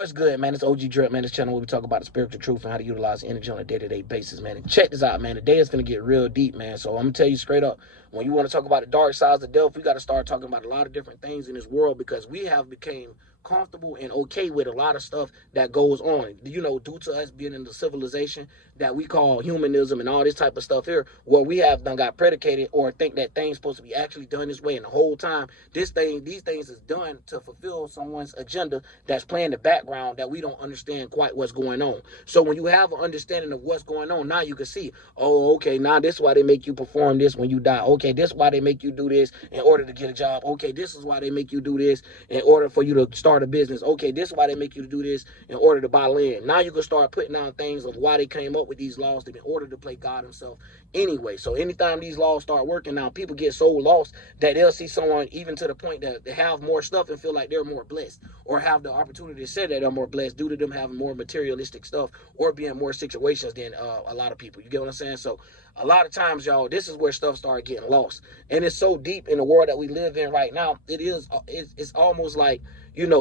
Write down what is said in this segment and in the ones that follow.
What's good, man? It's OG Drip, man. This channel where we talk about the spiritual truth and how to utilize energy on a day-to-day basis, man. And check this out, man. Today is going to get real deep, man. So I'm going to tell you straight up, when you want to talk about the dark sides of death, we got to start talking about a lot of different things in this world because we have become comfortable and okay with a lot of stuff that goes on, due to us being in the civilization that we call humanism and all this type of stuff here, where we have done got predicated or think that things supposed to be actually done this way, and the whole time these things is done to fulfill someone's agenda that's playing the background that we don't understand quite what's going on. So when you have an understanding of what's going on, now you can see, oh, okay, now this is why they make you perform this when you die. Okay, this is why they make you do this in order to get a job. Okay, this is why they make you do this in order for you to start a business. Okay, this is why they make you do this in order to buy land. Now you can start putting down things of why they came up with these laws in order to play God himself anyway. So anytime these laws start working now, people get so lost that they'll see someone even to the point that they have more stuff and feel like they're more blessed, or have the opportunity to say that they're more blessed due to them having more materialistic stuff or being more situations than a lot of people. You get what I'm saying? So a lot of times, y'all, this is where stuff started getting lost, and it's so deep in the world that we live in right now. It's almost like,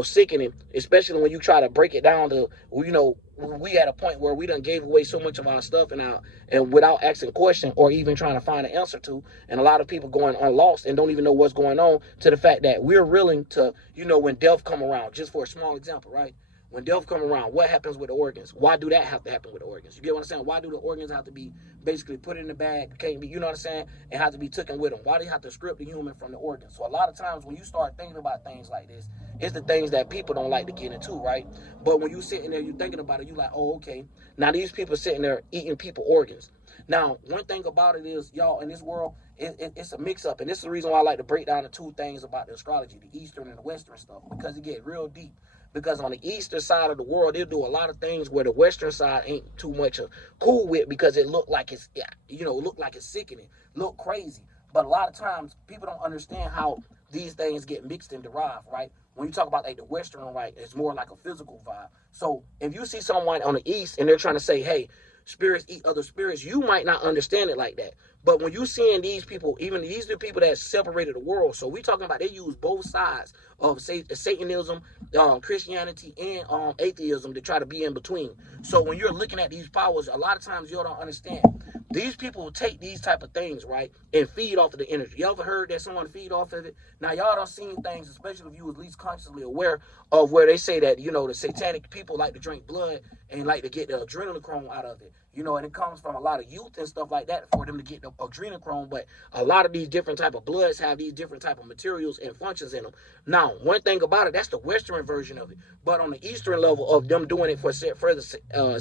sickening, especially when you try to break it down to, we at a point where we done gave away so much of our stuff and without asking question or even trying to find an answer to, and a lot of people going on lost and don't even know what's going on, to the fact that we're willing to, when death come around, just for a small example, right? When death come around, what happens with the organs? Why do that have to happen with the organs? You get what I'm saying? Why do the organs have to be basically put in the bag, can't be, you know what I'm saying, and have to be taken with them? Why do you have to strip the human from the organs? So a lot of times when you start thinking about things like this, it's the things that people don't like to get into, right? But when you sitting there, you're thinking about it, you're like, oh, okay. Now these people sitting there eating people organs. Now, one thing about it is, y'all, in this world, it's a mix-up, and this is the reason why I like to break down the two things about the astrology, the Eastern and the Western stuff, because it get real deep. Because on the eastern side of the world, they'll do a lot of things where the western side ain't too much cool with, because it look like it's, look like it's sickening, look crazy. But a lot of times people don't understand how these things get mixed and derived, right? When you talk about like the western, right, it's more like a physical vibe. So if you see someone on the east and they're trying to say, hey, spirits eat other spirits, you might not understand it like that. But when you seeing these people, even these are the people that separated the world. So we talking about, they use both sides of Satanism, Christianity, and atheism to try to be in between. So when you're looking at these powers, a lot of times you don't understand. These people will take these type of things, right, and feed off of the energy. You ever heard that someone feed off of it? Now, y'all don't seen things, especially if you was at least consciously aware of where they say that, the satanic people like to drink blood and like to get the adrenochrome out of it. And it comes from a lot of youth and stuff like that for them to get the adrenochrome. But a lot of these different type of bloods have these different type of materials and functions in them. Now, one thing about it, that's the Western version of it. But on the Eastern level of them doing it for further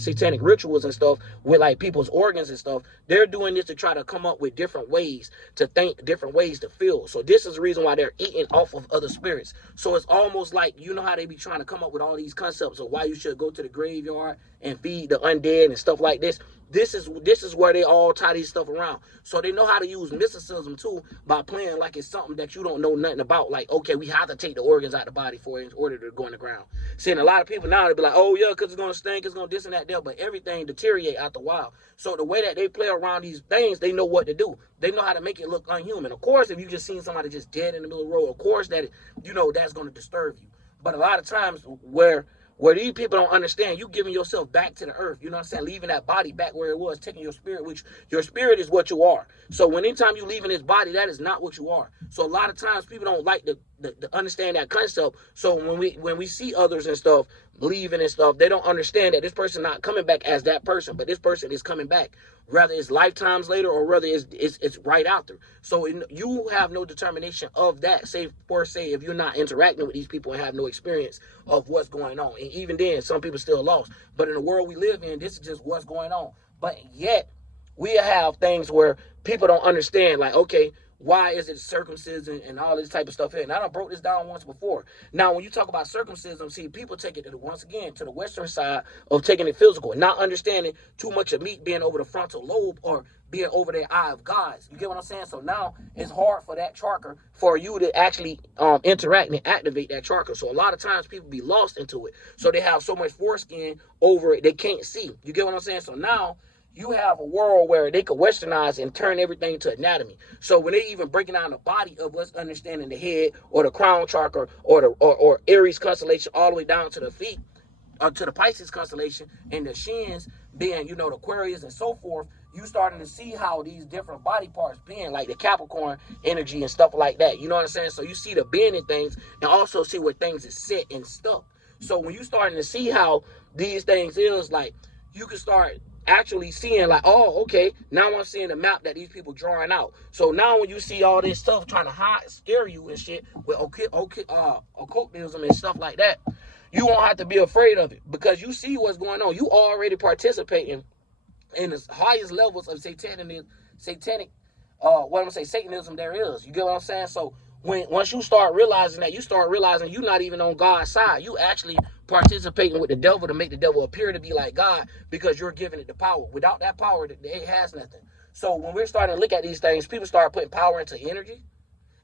satanic rituals and stuff with like people's organs and stuff, they're doing this to try to come up with different ways to think, different ways to feel. So this is the reason why they're eating off of other spirits. So it's almost like, how they be trying to come up with all these concepts of why you should go to the graveyard and feed the undead and stuff like this. This is where they all tie these stuff around. So they know how to use mysticism too, by playing like it's something that you don't know nothing about. Like, okay, we have to take the organs out of the body for it in order to go in the ground. Seeing a lot of people now, they be like, oh yeah, because it's going to stink, it's going to this and that there, but everything deteriorate after a while. So the way that they play around these things, they know what to do. They know how to make it look unhuman. Of course, if you just seen somebody just dead in the middle of the road, of course that, that's going to disturb you. But a lot of times where these people don't understand, you giving yourself back to the earth, you know what I'm saying? Leaving that body back where it was, taking your spirit, which your spirit is what you are. So when anytime you leaving this body, that is not what you are. So a lot of times people don't like to understand that concept. So when we see others and stuff leaving and stuff, they don't understand that this person not coming back as that person, but this person is coming back, whether it's lifetimes later or whether it's right after. So you have no determination of that, say if you're not interacting with these people and have no experience of what's going on. And even then, some people still lost. But in the world we live in, this is just what's going on. But yet we have things where people don't understand, like, okay, why is it circumcision and all this type of stuff here? And I done broke this down once before. Now, when you talk about circumcision, see, people take it once again to the Western side of taking it physical and not understanding too much of meat being over the frontal lobe or being over the eye of God. You get what I'm saying? So now it's hard for that chakra for you to actually interact and activate that chakra. So a lot of times people be lost into it. So they have so much foreskin over it they can't see. You get what I'm saying? So now you have a world where they could westernize and turn everything to anatomy. So when they even breaking down the body of what's understanding the head or the crown chakra or Aries constellation all the way down to the feet, to the Pisces constellation, and the shins being, the Aquarius and so forth, you starting to see how these different body parts being, like the Capricorn energy and stuff like that. You know what I'm saying? So you see the being in things, and also see where things is set and stuff. So when you starting to see how these things is, like, you can start actually seeing, like, oh, okay, now I'm seeing the map that these people drawing out. So now when you see all this stuff trying to scare you and shit with occultism and stuff like that, you won't have to be afraid of it, because you see what's going on. You already participating in the highest levels of Satanism there is. You get what I'm saying? So once you start realizing that, you start realizing you're not even on God's side. You actually participating with the devil to make the devil appear to be like God, because you're giving it the power. Without that power, it has nothing. So when we're starting to look at these things, people start putting power into energy.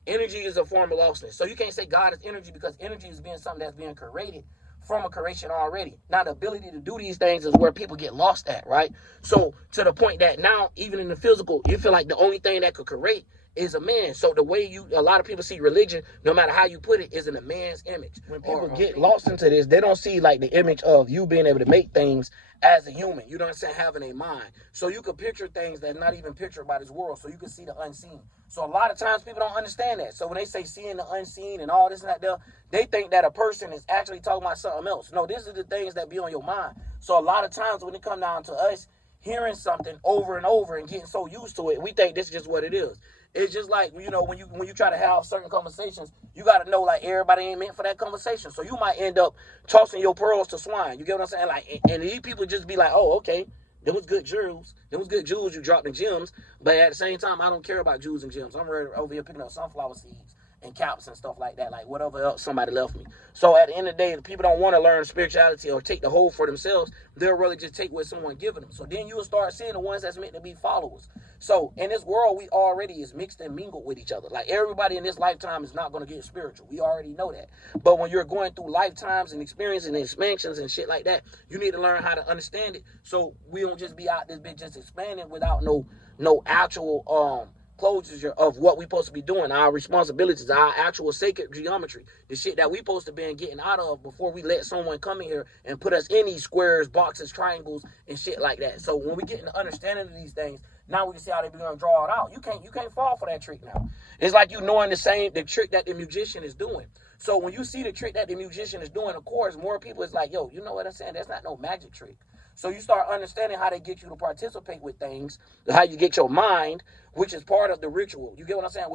Energy is a form of lostness. So you can't say God is energy, because energy is being something that's being created from a creation already. Now the ability to do these things is where people get lost at, right? So to the point that now, even in the physical, you feel like the only thing that could create is a man. So the way a lot of people see religion, no matter how you put it, is in a man's image. When people get lost into this, they don't see like the image of you being able to make things as a human. You know what I'm saying? Having a mind. So you can picture things that's not even pictured by this world. So you can see the unseen. So a lot of times people don't understand that. So when they say seeing the unseen and all this and that, they think that a person is actually talking about something else. No, these are the things that be on your mind. So a lot of times when it comes down to us hearing something over and over and getting so used to it, we think this is just what it is. It's just like, when you try to have certain conversations, you got to know, like, everybody ain't meant for that conversation. So you might end up tossing your pearls to swine. You get what I'm saying? Like, and these people just be like, oh, okay, there was good jewels. There was good jewels you dropped in gems. But at the same time, I don't care about jewels and gems. I'm ready over here picking up sunflower seeds and caps and stuff like that, like whatever else somebody left me. So at the end of the day, people don't want to learn spirituality or take the whole for themselves. They'll really just take what someone giving them. So then you'll start seeing the ones that's meant to be followers. So in this world, we already is mixed and mingled with each other. Like, everybody in this lifetime is not going to get spiritual. We already know that. But when you're going through lifetimes and experiencing and expansions and shit like that, you need to learn how to understand it. So we don't just be out this bitch just expanding without no actual closure of what we supposed to be doing, our responsibilities, our actual sacred geometry, the shit that we supposed to be getting out of before we let someone come in here and put us in these squares, boxes, triangles, and shit like that. So when we get into understanding of these things, now we can see how they're going to draw it out. You can't fall for that trick now. It's like you knowing the trick that the musician is doing. So when you see the trick that the musician is doing, of course, more people is like, yo, you know what I'm saying? That's not no magic trick. So you start understanding how they get you to participate with things, how you get your mind, which is part of the ritual. You get what I'm saying?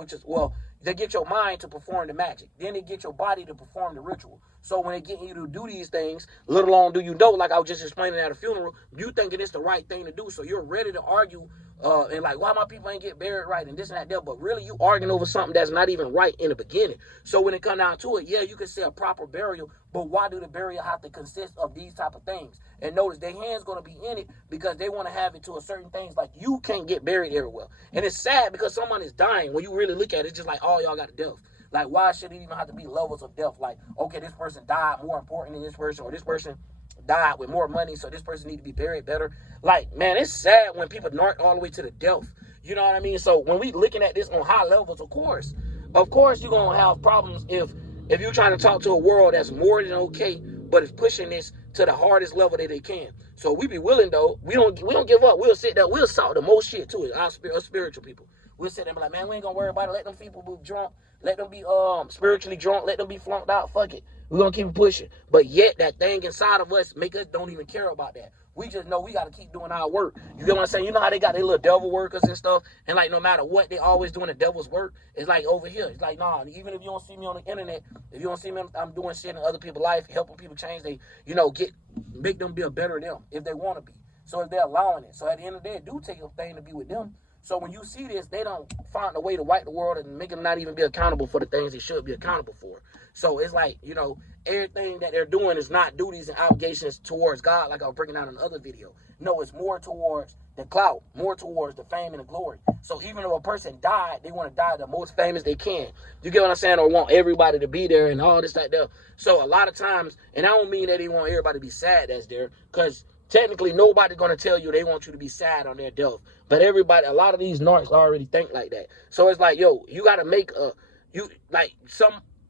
They get your mind to perform the magic. Then they get your body to perform the ritual. So when they get you to do these things, little on do you know, like I was just explaining at a funeral, you thinking it's the right thing to do. So you're ready to argue and like, why my people ain't get buried right and this and that. But really, you arguing over something that's not even right in the beginning. So when it come down to it, yeah, you can say a proper burial, but why do the burial have to consist of these type of things? And notice their hands going to be in it because they want to have it to a certain things. Like, you can't get buried everywhere. And it's sad because someone is dying. When you really look at it, it's just like, oh, y'all got a death. Like, why should it even have to be levels of death? Like, okay, this person died more important than this person, or this person died with more money, so this person need to be buried better. Like, man, it's sad when people narc all the way to the death. You know what I mean? So when we looking at this on high levels, of course you're going to have problems if you're trying to talk to a world that's more than okay, but it's pushing this to the hardest level that they can. So we be willing, though. We don't give up. We'll sit there. We'll solve the most shit to it. Our spiritual people. We'll sit there and be like, man, we ain't going to worry about it. Let them people be drunk. Let them be spiritually drunk. Let them be flunked out. Fuck it. We're going to keep it pushing. But yet that thing inside of us make us don't even care about that. We just know we got to keep doing our work. You get what I'm saying? You know how they got their little devil workers and stuff? And like, no matter what, they always doing the devil's work. It's like over here. It's like, nah, even if you don't see me on the internet, if you don't see me, I'm doing shit in other people's life, helping people change. They, make them be a better them if they want to be. So if they're allowing it. So at the end of the day, it do take a thing to be with them. So when you see this, they don't find a way to wipe the world and make them not even be accountable for the things they should be accountable for. So it's like, everything that they're doing is not duties and obligations towards God, like I was breaking down in another video. No, it's more towards the clout, more towards the fame and the glory. So even if a person died, they want to die the most famous they can. You get what I'm saying? Or want everybody to be there and all this, like that. So a lot of times, and I don't mean that they want everybody to be sad that's there, because technically nobody's going to tell you they want you to be sad on their death. But a lot of these narcs already think like that. So it's like, yo, you got to make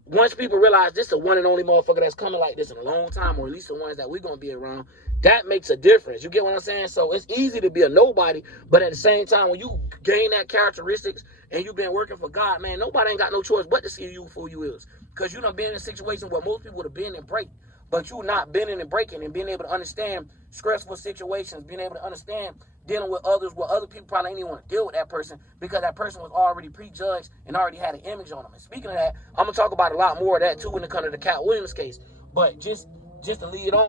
once people realize this is the one and only motherfucker that's coming like this in a long time, or at least the ones that we're going to be around, that makes a difference. You get what I'm saying? So it's easy to be a nobody, but at the same time, when you gain that characteristics and you've been working for God, man, nobody ain't got no choice but to see you for who you is. Because you done been in a situation where most people would have been and break, but you not bending and breaking and being able to understand stressful situations, being able to understand dealing with others where other people probably ain't even want to deal with that person because that person was already prejudged and already had an image on them. And speaking of that, I'm going to talk about a lot more of that too when it comes to the Cat Williams case. But just to lead on.